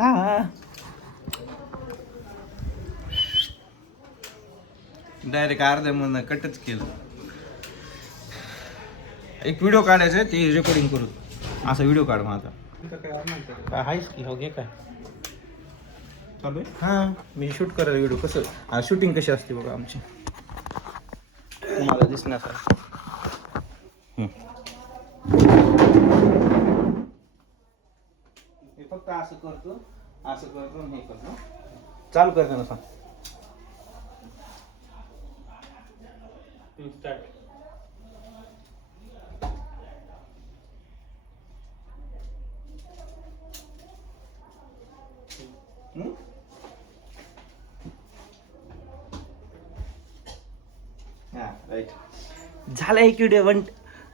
हा डायरेक्ट अर्ध्या म्हणून कटच केलं. एक व्हिडिओ काढायचा आहे, ते रेकॉर्डिंग करू. असा व्हिडिओ काढ माझा. काय आहेच की हो, घे काय चालू आहे. हां मी शूट करायला व्हिडिओ. कसं शूटिंग कशी असते बघा आमची, तुम्हाला दिसण्यासारखं. हे फक्त असं करतो, असं करतो, हे करतो. चालू करतो ना सांग. स्टार्ट. हा राईट झालं. एक व्हिडिओ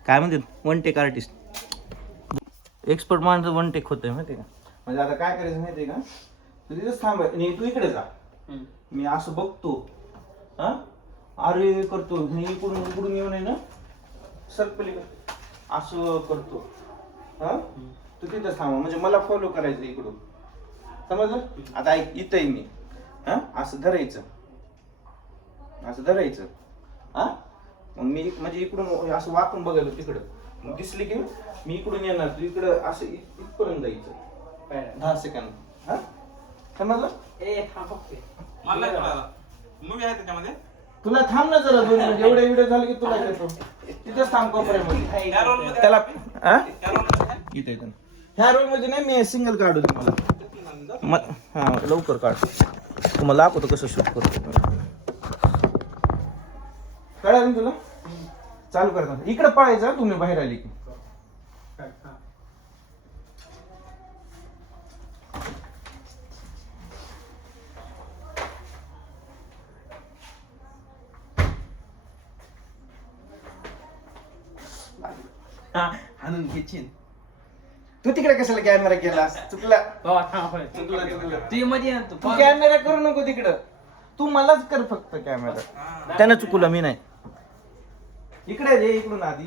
काय म्हणते वन टेक आर्टिस्ट. एक्सपर्ट माणसं वन टेक होतंय माहिती का. म्हणजे आता काय करायचं माहिती आहे का, तू तिथंच थांबाय आणि तू इकडे जा. मी असं बघतो, हा अरे करतो, इकडून इकडून येऊन आहे ना सरपली असं करतो. हा तू तिथंच थांबा, म्हणजे मला फॉलो करायचं इकडून, समजलं. आता ऐक, इथं आहे मी. हा असं धरायचं, असं धरायचं. हा मग मी म्हणजे इकडून असं वाकून बघायला तिकडं. मग दिसली की मी इकडून येणार, तू इकडं असं इथपर्यंत जायचं 10 सेकंद. हा समजलं. मूवी आहे त्याच्यामध्ये. तुला थांब ना जरा 2 मिनिट. एवढे व्हिडिओ झाले की तुला येतो. तिथेच थांब कोपऱ्यामध्ये. त्याला इथं येतं. ह्या रोल मध्ये नाही, मी सिंगल काढू तुम्हाला. हा लवकर काढ. तुम्हाला दाखवतो कसं शूट करतो. कळलं तुला. चालू करता इकडे पळायचं. तुम्ही बाहेर आली की आणून घेशील. तू तिकडे कशाला कॅमेरा केला. चुकला तू कॅमेरा करू नको तिकडं. तू मलाच कर फक्त कॅमेरा. त्यानं चुकलं, मी नाही. इकडे ये, इकडून आधी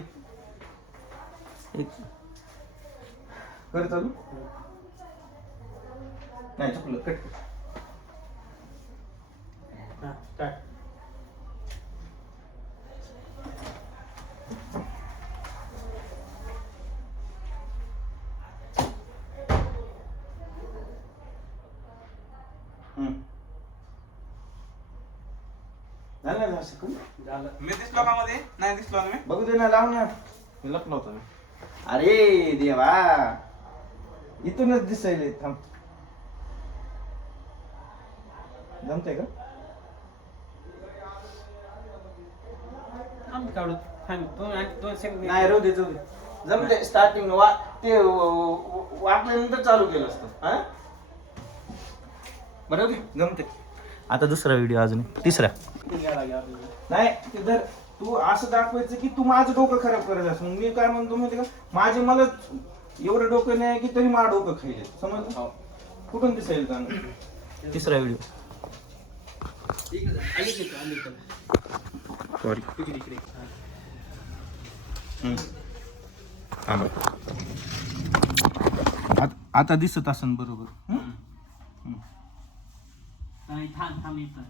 कर चालू. नाही चुकलं, कट. मी दिसलो का मध्ये? नाही दिसलो ना मी. बघू दे ना, लाव ना. मी लपलो होतो मी. अरे देवा, इथूनच दिसायले. थांब, जमते का. नाही रोज देतो. जमते. स्टार्टिंग ते वाकल्यानंतर चालू केलं असतं. हा बरोबर जमते. आता दुसरा व्हिडिओ, अजून तिसरा नाही. तिथं तू असं दाखवायचं की तू माझं डोकं खराब करत असं. मी काय म्हणतो माहिती का, माझे मला एवढं डोकं नाही की तरी माझं डोकं खाईल. समजलं. कुठून दिसेल का. तिसरा व्हिडिओ. सॉरी. आता दिसत असन बरोबर.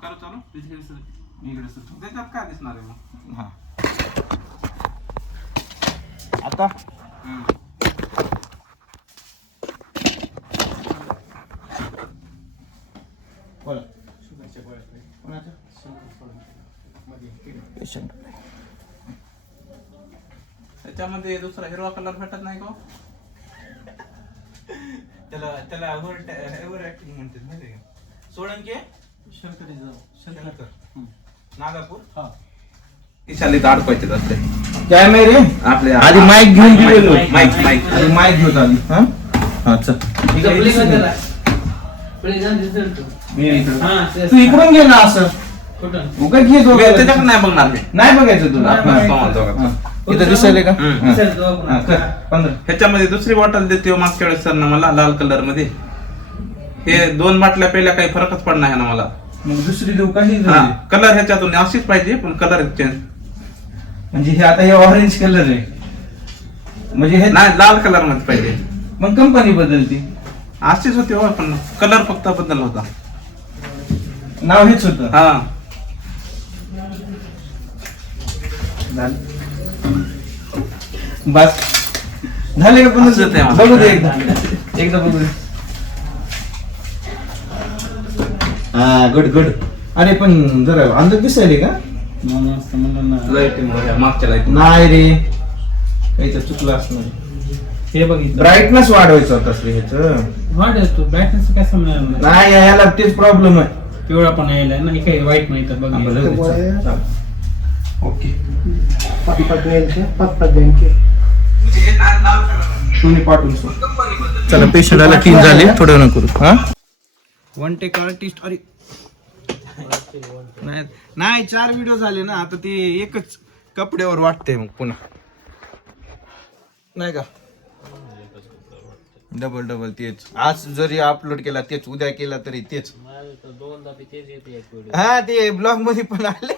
करू चालू. त्याच्यात काय दिसणार आहे मग. हा आता बोला. त्याच्यामध्ये दुसरा हिरवा कलर भेटत नाही का. त्याला ओव्हर ऍक्टिंग म्हणतात माहिती का. सोळंके शंकर नागापूर. इशालीत अडकवायचे असते कॅमेरे आपले. आधी माईक घेऊन गेलेलो. माईक आधी माईक घेऊन आली. हा चल. तू इकडून घे ना असं. उगाच घे. त्याच्याकडे नाही बघणार मी. नाही बघायचं तुला. इथं दिसायले का. 15. ह्याच्यामध्ये दुसरी बॉटल देते मागच्या वेळेस सर ना मला लाल कलर मध्ये. हे 2 बाटल्या पहिल्या काही फरकच पडणार आहे ना मला. मग दुसरी देऊ काही. कलर ह्याच्यातून अशीच पाहिजे पण कलर चेंज. म्हणजे हे आता हे ऑरेंज कलर आहे. म्हणजे हे नाही लाल कलर मध्ये पाहिजे. मग कंपनी बदलती. अशीच होती हो, पण कलर फक्त बदल होता. नाव हेच होतं. हा बस झाले का? पण असंच आहे मला. बघू दे एकदा बघू दे. हा गुड गुड. अरे पण जरा अंदाज दिसायले का? मागच्या लाईट नाही रे, काहीच चुकलं असणार. हे बघितलं ब्राईटनेस वाढवायचं होतं असं ह्याच. वाढतो ब्राईटनेस काय समजणार नाही याला तेच प्रॉब्लेम आहे. पिवळा पण यायला ना, हे काही वाईट नाही तर बघ. ओके चला पेशंट आला, 3 झाले, थोडं न करू. हा वन टेक आर्टिस्ट. अरे नाही 4 व्हिडिओ झाले ना, आता ते एकच कपड्यावर वाटतंय मग पुन्हा नाही का? डबल तेच. आज जरी अपलोड केला तेच, उद्या केला तरी तेच. हा ते ब्लॉग मध्ये पण आले.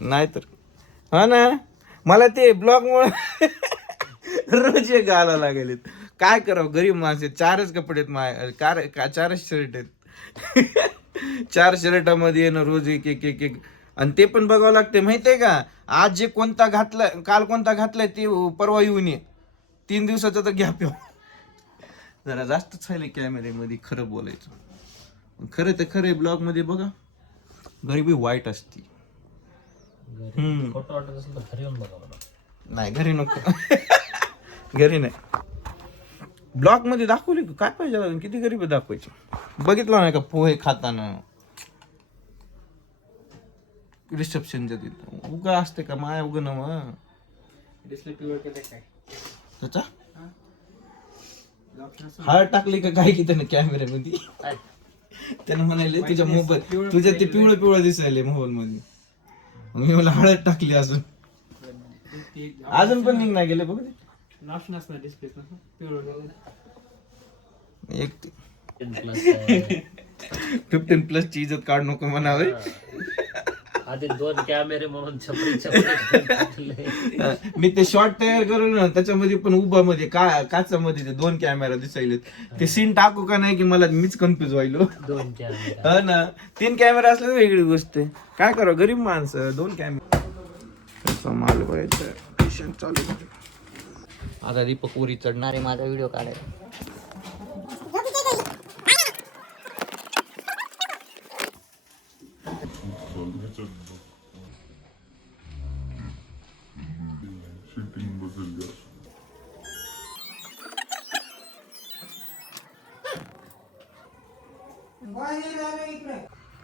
नाही तर हा ना, मला ते ब्लॉग मुळे रोज एक घालावं लागेल. काय करावं, गरीब माणसे. 4च कपडे आहेत 4च शर्ट आहेत. 4 शर्टामध्ये ना रोज एक आणि ते पण बघावं लागते माहितीये का? आज जे कोणता घातलाय, काल कोणता घातलाय ते परवा येऊन ये. 3 दिवसाचा तर गॅप येऊ. जरा जास्तच आहे कॅमेऱ्यामध्ये खरं बोलायचं. खरं तर खरं ब्लॉग मध्ये बघा, गरिबी वाईट असती. नाही घरी नको. घरी नाही, ब्लॉग मध्ये दाखवली काय पाहिजे, किती गरीब दाखवायची. बघितलं नाही का पोहे खाताना रिसेप्शनच्या तिथं उगा असते का? माया उग ना मग त्याचा हळद टाकली का काय की त्याने कॅमेऱ्यामध्ये. त्याने म्हणाले तुझ्या मोबाईल तुझ्या ते पिवळं दिसायले मोबाईल मध्ये. मी मला हळद टाकली अजून पण लिंक नाही गेले. बघ एक 15+ ची इज्जत काढ नको म्हणावे. आधी 2 कॅमेरे म्हणून छपरी मी ते शॉर्ट तयार करून ना, त्याच्यामध्ये पण उभा मध्ये काचामध्ये ते 2 कॅमेरा दिसायले. ते सीन टाकू का नाही की मला मीच कन्फ्युज व्हायलो. 2 कॅमेरे हा ना, 3 कॅमेरा असले तर वेगळी गोष्ट आहे. काय करावं, गरीब माणसं. 2 कॅमेरा माल बघायचं. पेशंट चालू आहे. आता दीपक उरी चढणारे माझा व्हिडिओ काढायला.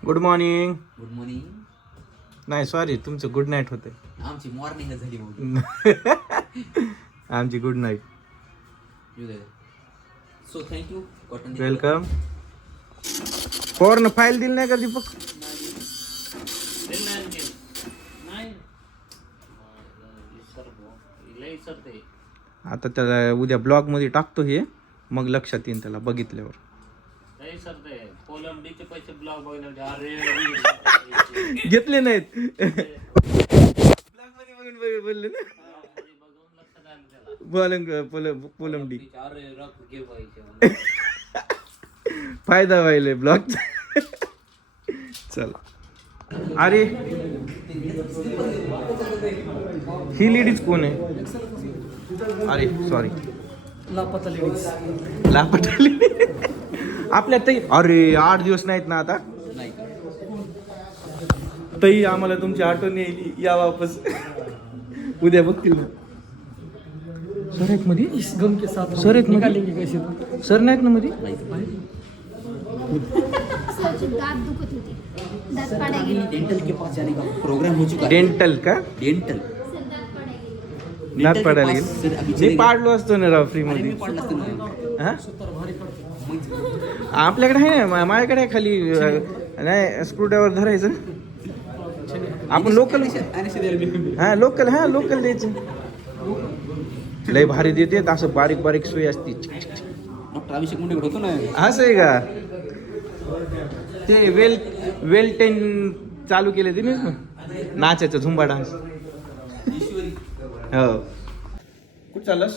Good morning. Good morning. नाही सॉरी, तुमचं गुड नाईट होते. आमची मॉर्निंग झाली. आमची good night. So thank you. Welcome. फॉर्न फाईल दिली नाही का दीपक? आता त्याला उद्या ब्लॉग मध्ये टाकतो हे, मग लक्षात येईल त्याला बघितल्यावर. घेतले नाहीत. बोलले ना पोलमडी. फायदा व्हायला ब्लॉग. चल. अरे ही लेडीज कोण आहे? अरे सॉरी, लापता आपल्या ताई. अरे 8 दिवस नाहीत ना आता. ताई आम्हाला तुमची आठवण येईल, या वापस. उद्या बघतील ना. सर एक मध्ये सर एक मध्ये सर नाहीत ना मध्ये. डेंटल के पास जाने का प्रोग्राम हो चुका है. डेंटल का? डेंटल दात पाडायला गेली. मी पाडलो असतो ना राव फ्री मध्ये. हा? आपल्याकडे आहे ना, माझ्याकडे आहे खाली. नाही स्क्रूड्रायव्हर धरायचं. आपण लोकल. हा लोकल. हा लोकल द्यायचं. लय भारी देते असं, बारीक बारीक सोय असते. डॉक्टर अभिषेक मुंडे होतो ना. असं आहे का? ते वेल 10 चालू केले ते ना, नाचायचं झुंबा डान्स. हो. कुठं चाललास?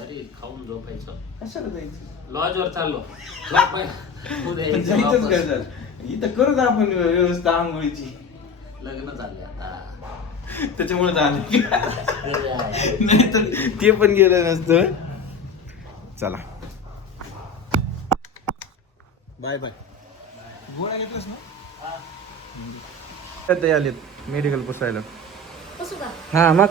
घरी खाऊन झोपायचं. कशाला जायचं? लॉजवर चाललो. उद्या यायचं जायचंच वापस. काय झालं? इथं करूच आपण व्यवस्था आंघोळीची. लग्न चालले आता. त्याच्यामुळे झालं घरी आहे. नाही तर ते पण गेलं नसतं. चला बाय बाय. गोळ्या घेतलास ना? ते आलेत मेडिकल पुसायला. हा मग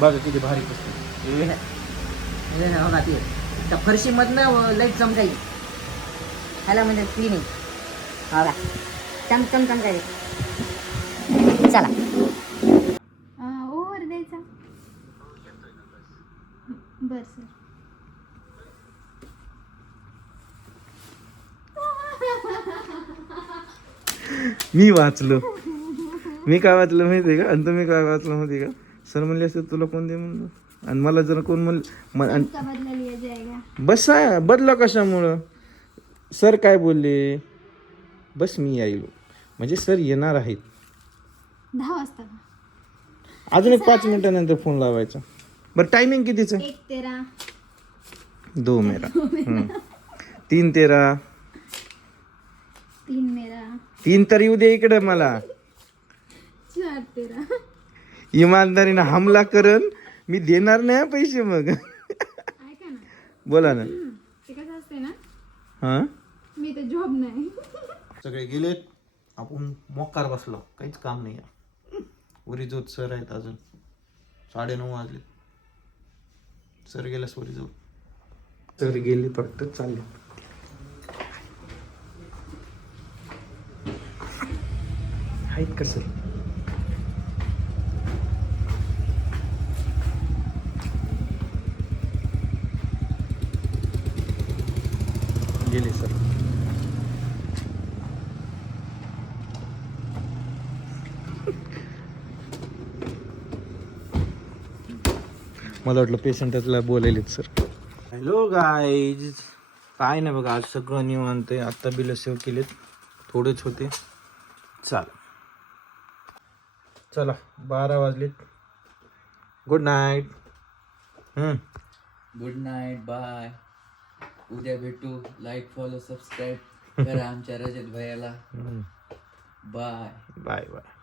बघा किती भारी पुसते. त्या फरशी मधनं लाईट चमकायची. ह्याला म्हणजे क्लिनिंग. हा का चमचम चमकायची. चला ओव्हर द्यायचा. बर सर. मी वाचलो. मी काय वाचलं माहिती का? आणि तुम्ही काय वाचलं माहिती का? सर म्हणले असते तुला कोण दे म्हणलं. आणि मला जर कोण म्हणलं का बदला लिया जाएगा. बस आहे बदला कशामुळं? सर काय बोलले? बस मी येईल. म्हणजे सर येणार आहेत. 10 वाजता. अजून एक 5 मिनिटानंतर फोन लावायचा. बरं टायमिंग कितीचं? 1:13. 2 मेरा 3:13. 3 मेरा. 3 तर येऊ दे इकडे मला. 4:13. इमानदारीनं हमला करन मी देणार नाही पैसे मग. ऐका ना. बोला ना. ते कसं असते ना. हा मी तर जॉब नाही. सगळे गेलेत. आपण मोकार बसलो. काहीच काम नाही. वरी जोत सर आहेत अजून. 9:30 वाजले. सर गेला वरी जोत. सर गेले फक्त चालले. आहेत का सर? गेले सर. मला वाटलं पेशंटला बोलायलेत सर. Hello guys. काय नाही बघा आज सगळं निवांत आहे. आत्ता बिल सेव्ह केलेत. थोडेच होते. चला 12 वाजलेत. Good night. Good night. Bye. उद्या भेटू. लाईक फॉलो सबस्क्राईब करा आमच्या रजत भैयाला. Bye bye bye.